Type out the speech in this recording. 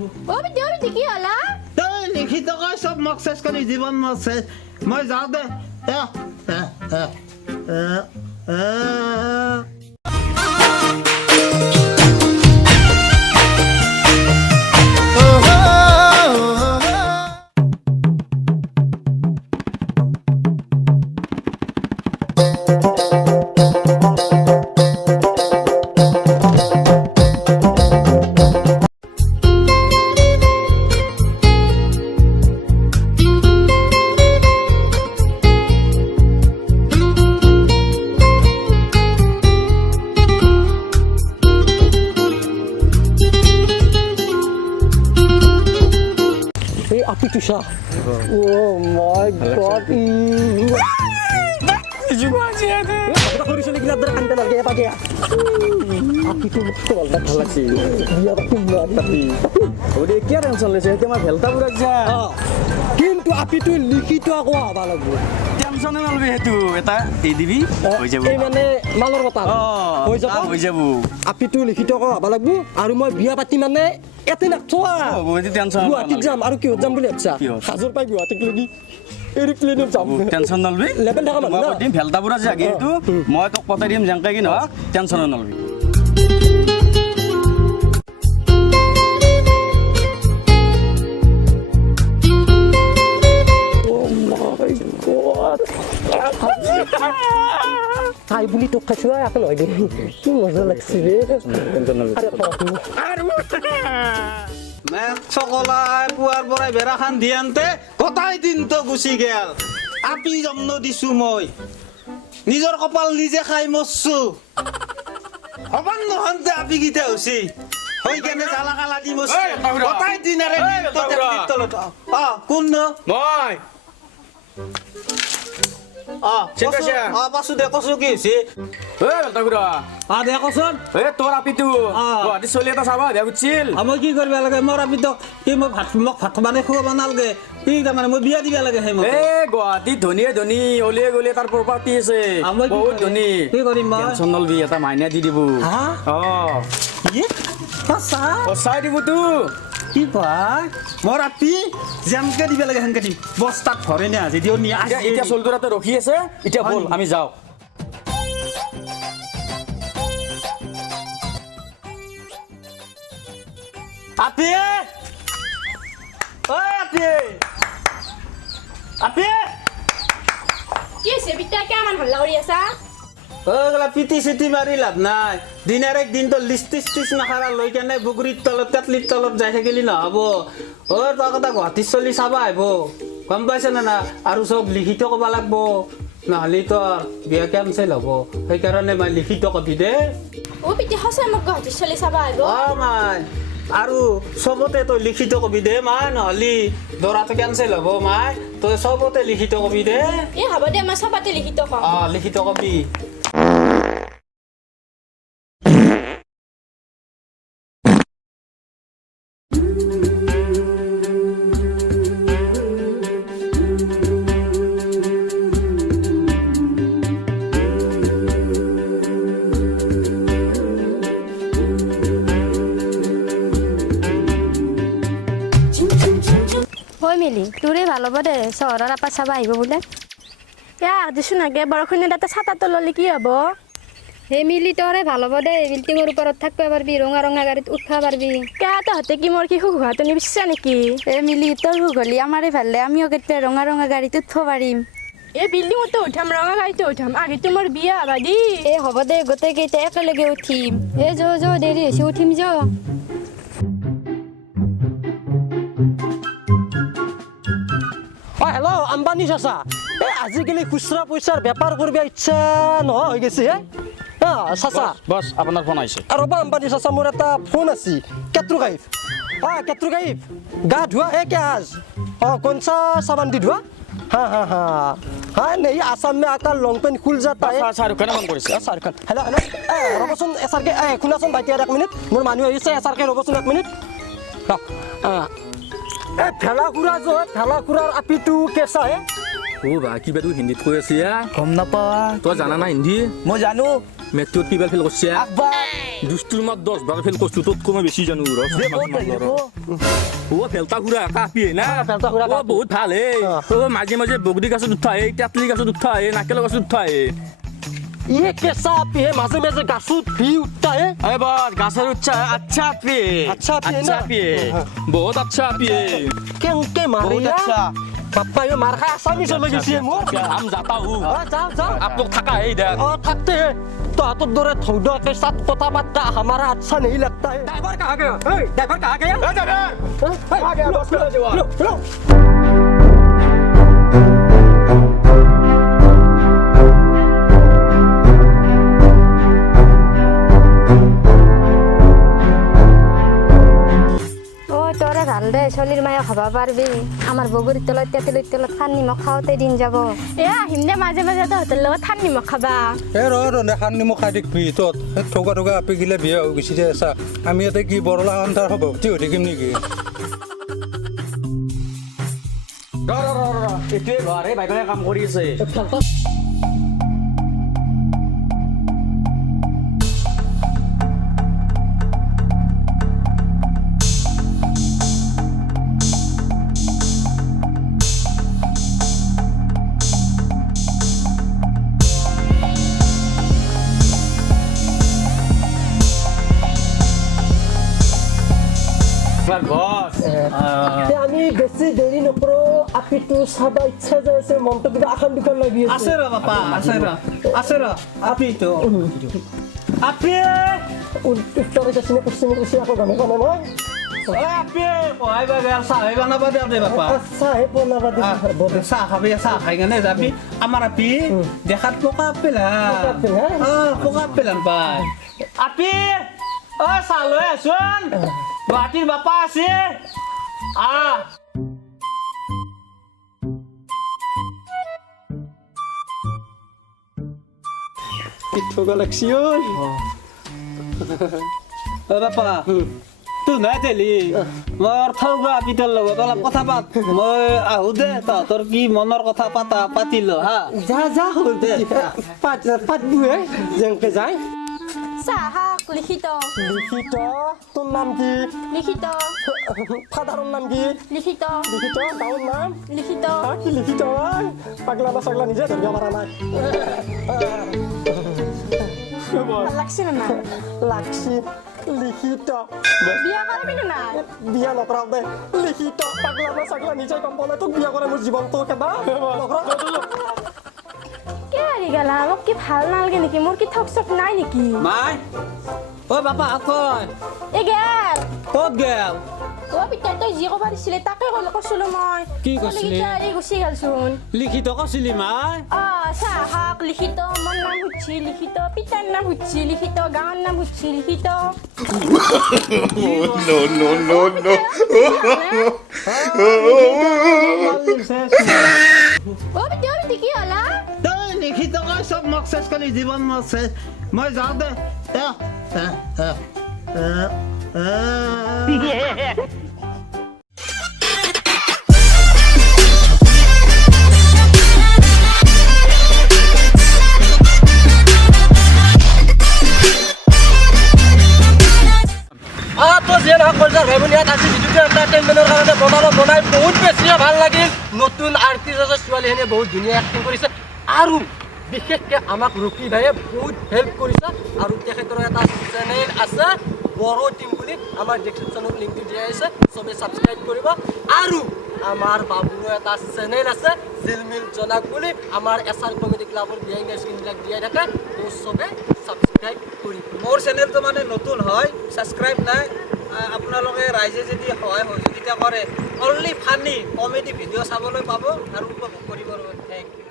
বিটি কি হলা তই লিখি থকা সব মোক চেছ কৰি জীৱন মোক চেছ মই যাওঁ দে Tisha. Oh my God. Juga aja deh. Kita harus lagi lihat kantor lagi ya pakai ya. Aku tuh betul dah halak sih. Dia tapi. Udah kira yang soalnya saya cuma belta burak aja. কিন্তু আপিটো লিখিত আকৌ আবা লাগব tension নলবি হেতু এটা এই দিবি হৈ যাব এই মানে মালৰ কথা হৈ যাব আপিটো লিখিত আকৌ আবা লাগব আৰু মই বিয়া পাতি মানে এতে নাচোৱা বহুত টেনশন গুৱাহাটীত যাম আৰু কিয় যাম বুলি ভাবছা হাজৰ পাই গুৱাহাটীত লগি এৰোপ্লেনত যাম টেনশন নলবি লেভেল থকা মানুহ মই দিম ভেলতা বুৰা জাগে হেতু মই তোক পতাই দিম জাংকা কি নহক tension নলবি Hai buli tok kasua aku loh ini. Ini masa leksi deh. সকলাই পুৱাৰ পৰাই বেৰাখান দিয়ান্তে কটাই দিনটো গুচি গেল আপি জন্ম দিছো মই নিজৰ কপাল নিজে খাই মৰছো অবান নহন্তে আপি গিতা হৈছি হৈ কেনে জালা কালা দি মৰছে কটাই দিনাৰে তলত কোন ন মই পাছো দে কছো কি হৈছে বেলতা বুৰা দে কচোন তোৰ আপিটো গুৱাহাটী চলি এটা চাবা দে উঠিছিল মই কি কৰিব লাগে মোৰ আপিতক কি মোক ভাত মানে খুৱাব নালাগে কি তাৰমানে মই বিয়া দিব লাগে সেই গুৱাহাটীত ধনীয়ে ধনী অলিয়ে গলিয়ে তাৰ প্ৰপাৰ্টি আছে বহুত ধনী কি কৰিম মই টেনচন নলবি এটা মাইনা দি দিব সঁচাই দিবতো কি কয় মোৰ আপি যেনকে দিব লাগে সেনকে দিম বস্তাত ভৰে নে যদিও নিয়ে এতিয়া চলটোৰাতে ৰখি আছে এতিয়া বল আমি যাওঁ আপি ঐ আপি আপি কি হৈছে বিটা কেমান হল্লা কৰি আছা গলা পিটি চিটি মাৰি লাভ নাই দিনাৰ এক দিনটো লিষ্টিছ নাখাৰা লৈ কেনে বুগুৰিৰ তলত তেতলিৰ তলত যাই থাকিলি নহ'ব তই কথা গুৱাহাটীত চলি চাবা আহিব গম পাইছে না আৰু চব লিখিত ক'ব লাগব নহ'লে তোৰ বিয়া কেনচেল হ'ব সেইকাৰণে মই লিখিত কবি দে বিটি সঁচাই মোক গুৱাহাটীত চলি চাবা আহিব মাই আৰু চবতে তই লিখিত কবি দে মাই নহ'লে দৰাটো কেনচেল হ'ব মাই তই চবতে লিখিত কবি দে হ'ব দে মই চবতে লিখিত কম লিখিত কবি মিলি তোৰে ভাল হ'ব দে চহৰৰ আপা চাবা আহিব বোলে দিছো নাগে বৰষুণে তাতে ছাতাটো ল'লে কি হ'ব সেই মিলি তোৰে ভাল হ'ব দে বিল্ডিঙৰ ওপৰত থাকিব পাৰিবি ৰঙা ৰঙা গাড়ীত উঠিব পাৰিবি তহঁতে কি মোৰ কি সুখ হোৱাটো নিবিচাৰ নেকি মিলি তোৰ সুখ হ'লে আমাৰে ভাল দে আমিও কেতিয়া ৰঙা ৰঙা গাড়ীত উঠিব পাৰিম বিল্ডিঙতো উঠাম ৰঙা গাড়ীতো উঠাম আগেতো মোৰ বিয়া হবা দি হ'ব দে গোটেইকেইটা একেলগে উঠিম যো দেৰি হৈছে উঠিম যো হেল্ল' আম্বানী চাচা আজিকালি খুচৰা পইচাৰ বেপাৰ কৰিব ইচ্ছা নোহোৱা হৈ গৈছে চাচা বছ আপোনাৰ ফোন আহিছে ৰ'বা আম্বানী চাচা মোৰ এটা ফোন আছে কেট্ৰু গাইফ গা ধোৱা কেজ কনচা চাবান দি ধোৱা नहीं आसाम में आकर लॉन्ग पेन खुल जाता है शाहरुख खान फोन কৰিছে शाहरुख खान हेलो रबसुन एसआरके खुनासुन भाइटी एक मिनिट मोर मानु आइছে एसआरके रबसुन एक मिनिट फेलाकुरा जो है फेलाकुरार आपिटू कैसा है बा किबा तू हिंदीत কৈ আছে গম নাপাৱা তই জানা না হিন্দী মই জানো মেট্ৰিকত কিবা ফেল কৰিছে আকবা দুষ্টুৰ মাত 10 বাৰ ফেল কৰছো তোত কমে বেছি জানো ও ফেলতা ঘুৰা কাপিয়ে না ও বহুত ভাল হে ও মাঝে মাঝে বগদি গাছত উঠা হে তেতলি গাছত উঠা হে নাকেল গাছত উঠা হে ये कैसा आपी है मासे में से गासूत भी उठता है अरे बात गासर उच्चा अच्छा पिए अच्छा पिए ना? बहुत अच्छा पिए क्या उनके मारे बहुत अच्छा पापा ये मार खाया आसामी से लगी सी मो हम जाता हूँ जाओ आप लोग थका है इधर थकते हैं तो हाथों दोरे थोड़ा के साथ कोता बाता हमारा अच्छा नहीं लगता है ड्राइवर कहाँ गया ड्राइवर कहाँ गया आ गया बस में जो लो চলিৰ মায়ে খাব পাৰবি আমাৰ বগৰীৰ তলত তেতলিৰ তলত খান নিমখ খাওঁতে দিন যাব আহিম দে মাজে মাজে তহঁতৰ লগত ঠান নিমখ খাবা ৰে খান নিমখ খাই দেখবি তত ঠগা ঠগা আপি গিলে বিয়া হৈ গৈছে যে চা আমি ইয়াতে কি বৰলা আন্ধাৰ হ'ব হৈ থাকিম নেকি এইটোৱে ঘৰ এই বাইদেৱে কাম কৰি আছে আমি বেছি দেৰি নকৰো আপিটো চাবা ইচ্ছা যাই আছে মনটো কিবা আখান দুখান লাগি আছে ৰ বাপা আছে ৰ আপিটো আপি উত্তৰে যাচিনে পশ্চিমে কৈছে আকৌ গানে গানে নহয় আপি পঢ়াইবা গেল চাহ বনাবা দিয়ক দে বাপা চাহে বনাবা দিছে চাহ খাবি চাহ খাই কেনে যাবি আমাৰ আপি দেখাত পকা আপেল পকা আপেল পাই আপি চাহ লৈ আছোন গুৱাহাটীৰ বাপা আছে পিঠা লাগছি বাপা তোৰ নাই তেলি মই অৰ্থগা পিতৰ লগত অলপ কথা পাত মই আহো দে তহঁতৰ কি মনৰ কথা পাতি ল হা যা হ'ল দে পাতবুৱে যেনকে যায় চাহ লিখিত তোৰ নাম কি লিখিত ফাদাৰৰ নাম কি লিখিত গাঁৱৰ নাম লিখিত কি লিখিত পাগলা না চাগলা নিজে ধৰিব পৰা নাই লাগছে না লাগছি লিখিত বিয়া কৰিবি না বিয়া নকৰাও দে লিখিত পাগলা না চাগলা নিজে গম পালে তোক বিয়া কৰে মোৰ জীৱনটো কেবা কি হাৰি গেলা মোক কি ভাল নালাগে নেকি মোৰ কি থক চক নাই নেকি মাই বাপা কয় এ গেল ক'ত গেল পিতাই তই যি ক'ব দিছিলে তাকে কৈছিলো মই কি কৈছিলি? গুচি গেলচোন লিখিত কৈছিলি মাই চাহাক লিখিত মোৰ নাম সুধছি লিখিত পিতাৰ নাম সুধছি লিখিত গাঁৱৰ নাম সুধছি লিখিত পিতাই কি হলা তই লিখিত কয় চব মোক চেছ কৰি জীৱন মোক চেছ মই যাওঁ দে তো যেন কলজাৰ ভাই ভনী আজি ভিডিঅ'টো এণ্টাৰটেইনমেণ্টৰ কাৰণে বনাই বহুত বেছি ভাল লাগিল নতুন আৰ্টিষ্ট আছে ছোৱালীখিনিয়ে বহুত ধুনীয়া এক্টিং কৰিছে আৰু বিশেষকৈ আমাক ৰকি ভাইয়ে বহুত হেল্প কৰিছে আৰু তেখেতৰ এটা চেনেল আছে বড়ো টিম বুলি আমাৰ ডেছক্ৰিপশ্যনত লিংকটো দিয়া আছে চবে ছাবস্ক্ৰাইব কৰিব আৰু আমাৰ বাবুৰো এটা চেনেল আছে জিলমিল জনাক বুলি আমাৰ এছআৰ কমেডি ক্লাবৰ বিহাইণ্ড দ্য স্ক্ৰীনবিলাক দিয়াই থাকে তো চবে ছাবস্ক্ৰাইব কৰিব মোৰ চেনেলটো মানে নতুন হয় ছাবস্ক্ৰাইব নাই আপোনালোকে ৰাইজে যদি সহায় সহযোগিতা কৰে অনলি ফানি কমেডি ভিডিঅ' চাবলৈ পাব আৰু উপভোগ কৰিব থেংক ইউ